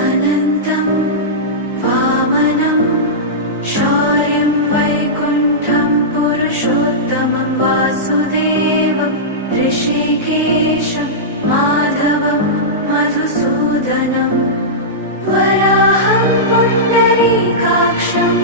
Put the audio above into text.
अनन्तं वामनं शौर्यं वैकुण्ठं पुरुषोत्तमं वासुदेवं ऋषिकेशं माधवं मधुसूदनं वराहं पुण्डरीकाक्षं